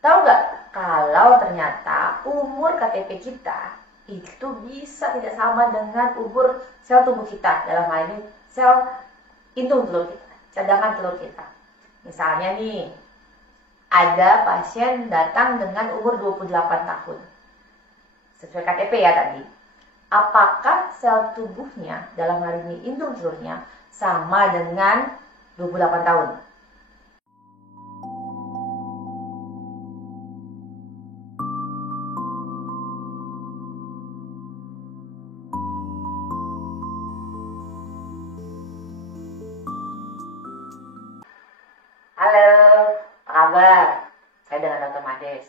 Tahu nggak kalau ternyata umur KTP kita itu bisa tidak sama dengan umur sel tubuh kita, dalam hal ini sel indung telur kita, cadangan telur kita. Misalnya nih, ada pasien datang dengan umur 28 tahun. Sesuai KTP ya tadi. Apakah sel tubuhnya, dalam hal ini indung telurnya, sama dengan 28 tahun? Halo, apa kabar? Saya dengan Dr. Mades.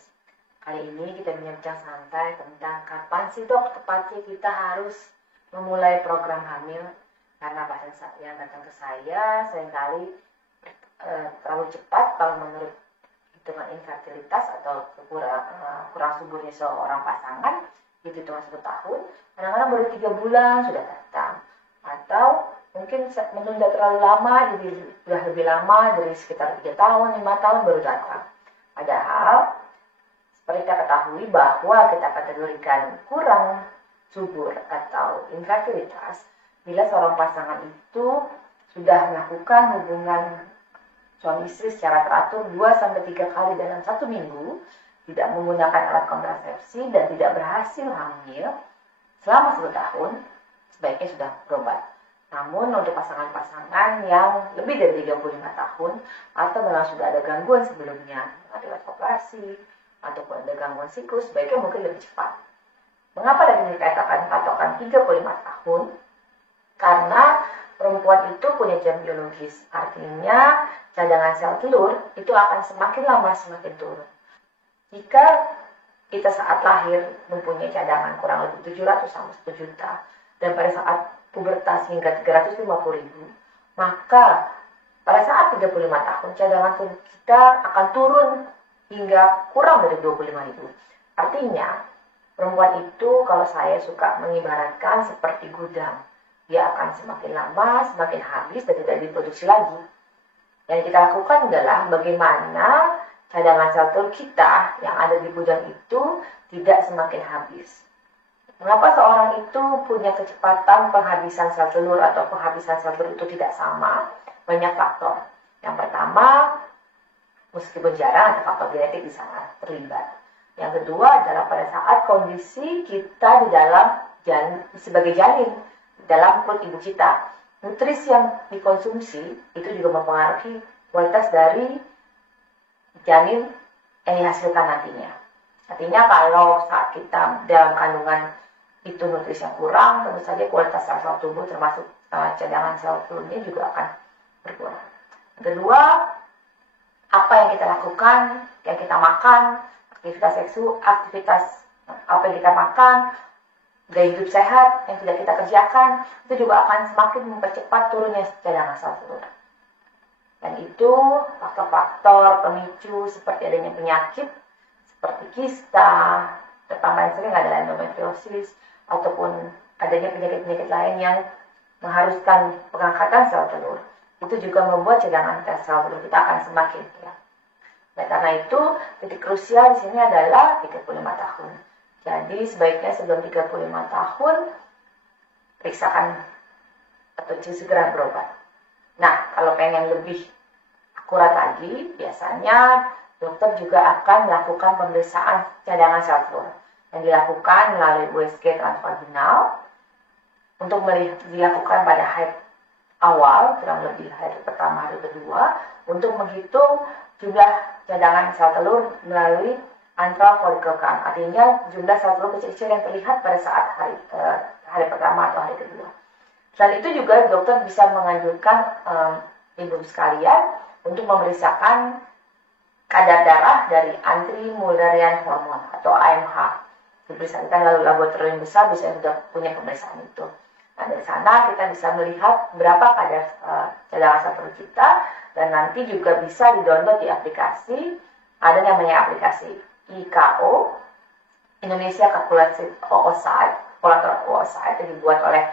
Kali ini kita bincang santai tentang kapan sih dok tepatnya kita harus memulai program hamil. Karena pasien yang datang ke saya seringkali terlalu cepat kalau menurut hitungan infertilitas atau kurang suburnya seorang pasangan, itu hitungan 1 tahun, kadang-kadang baru 3 bulan sudah datang. Atau mungkin menunda terlalu lama, jadi sudah lebih lama dari sekitar 3 tahun, 5 tahun baru datang. Padahal seperti kita ketahui bahwa kita kategorikan kurang subur atau infertilitas bila seorang pasangan itu sudah melakukan hubungan suami istri secara teratur 2-3 kali dalam 1 minggu, tidak menggunakan alat kontrasepsi dan tidak berhasil hamil selama 1 tahun, sebaiknya sudah berobat. Namun untuk pasangan-pasangan yang lebih dari 35 tahun atau memang sudah ada gangguan sebelumnya, ada operasi ataupun ada gangguan siklus, sebaiknya mungkin lebih cepat. Mengapa tadi dikatakan patokan 35 tahun? Karena perempuan itu punya jam biologis, artinya cadangan sel telur itu akan semakin lama semakin turun. Jika kita saat lahir mempunyai cadangan kurang lebih 700 sampai 1 juta, dan pada saat pubertas hingga 350.000, maka pada saat 35 tahun cadangan tubuh kita akan turun hingga kurang dari 25.000. Artinya perempuan itu, kalau saya suka mengibaratkan seperti gudang, dia akan semakin lama semakin habis dan tidak diproduksi lagi. Yang kita lakukan adalah bagaimana cadangan sel telur kita yang ada di gudang itu tidak semakin habis. Mengapa seorang itu punya kecepatan penghabisan sel telur atau penghabisan sel telur itu tidak sama? Banyak faktor. Yang pertama, meskipun jarang ada faktor genetik di sana terlibat. Yang kedua adalah pada saat kondisi kita di dalam sebagai janin di dalam perut ibu kita. Nutrisi yang dikonsumsi itu juga mempengaruhi kualitas dari janin yang dihasilkan nantinya. Artinya kalau saat kita dalam kandungan itu nutrisi yang kurang, tentu saja kualitas sel tubuh termasuk cadangan sel telurnya juga akan berkurang. Kedua, apa yang kita lakukan, yang kita makan, aktivitas seksual, aktivitas apa yang kita makan, gaya hidup sehat yang tidak kita kerjakan, itu juga akan semakin mempercepat turunnya cadangan sel telur. Dan itu faktor-faktor pemicu seperti adanya penyakit seperti kista, terutama yang sering adalah endometriosis, ataupun adanya penyakit-penyakit lain yang mengharuskan pengangkatan sel telur, itu juga membuat cadangan sel telur kita akan semakin ya. Nah, karena itu titik krusial di sini adalah 35 tahun. Jadi sebaiknya sebelum 35 tahun periksakan atau segera berobat. Nah, kalau pengen lebih akurat lagi, biasanya dokter juga akan melakukan pemeriksaan cadangan sel telur yang dilakukan melalui USG transvaginal untuk dilakukan pada haid awal, kurang lebih haid pertama, hari kedua, untuk menghitung jumlah cadangan sel telur melalui antral follicle count. Artinya jumlah sel telur kecil-kecil yang terlihat pada saat hari pertama atau hari kedua. Selain itu juga dokter bisa menganjurkan ibu sekalian untuk memeriksakan kadar darah dari anti-Mullerian hormone atau AMH. Diperiksakan lalu laboratorium besar bisa sudah punya pemeriksaan itu. Nah, dari sana kita bisa melihat berapa kadar cadangan sel telur kita, dan nanti juga bisa di-download di aplikasi. Ada namanya aplikasi IKO, Indonesia Calculated Oocyte, yang dibuat oleh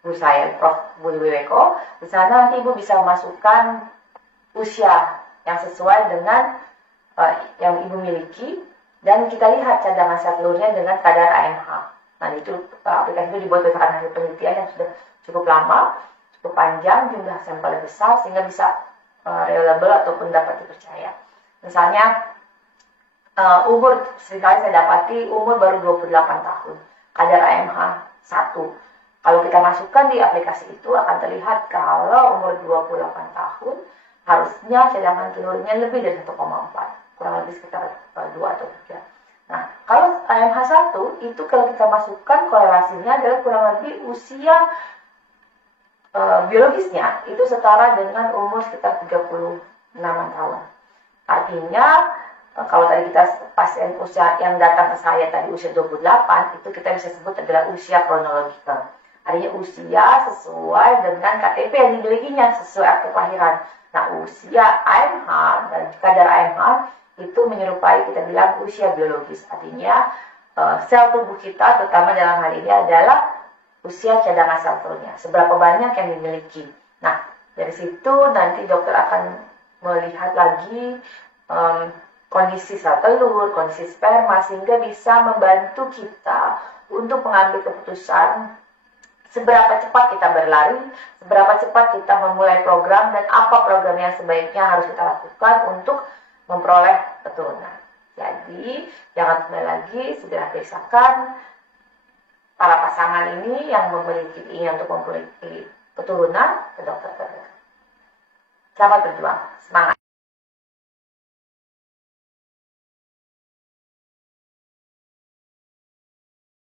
guru saya, Prof. Budi Wiweko. Di sana nanti ibu bisa memasukkan usia yang sesuai dengan yang ibu miliki, dan kita lihat cadangan sel telurnya dengan kadar AMH. Nah, itu aplikasi itu dibuat berdasarkan hasil penelitian yang sudah cukup lama, cukup panjang, jumlah sampel besar, sehingga bisa reliable ataupun dapat dipercaya. Misalnya, umur, seringkali saya dapati umur baru 28 tahun, kadar AMH 1. Kalau kita masukkan di aplikasi itu akan terlihat kalau umur 28 tahun harusnya cadangan telurnya lebih dari 1,4, kurang lebih sekitar 2 atau 3. Nah, kalau AMH 1 itu kalau kita masukkan korelasinya adalah kurang lebih usia biologisnya itu setara dengan umur sekitar 36 tahun. Artinya kalau tadi kita pasien usia yang datang ke saya tadi usia 28, itu kita bisa sebut adalah usia kronologikal. Artinya usia sesuai dengan KTP yang dimilikinya, sesuai akte kelahiran. Nah, usia AMH dan kadar AMH itu menyerupai kita bilang usia biologis. Artinya sel tubuh kita, terutama dalam hal ini adalah usia cadangan sel telurnya. Seberapa banyak yang dimiliki. Nah, dari situ nanti dokter akan melihat lagi kondisi sel telur, kondisi sperma, sehingga bisa membantu kita untuk mengambil keputusan seberapa cepat kita berlari, seberapa cepat kita memulai program, dan apa program yang sebaiknya harus kita lakukan untuk memperoleh keturunan. Jadi, jangan kembali lagi, segera periksakan para pasangan ini yang memiliki keinginan untuk memiliki keturunan ke dokter terdekat. Selamat berjuang, semangat!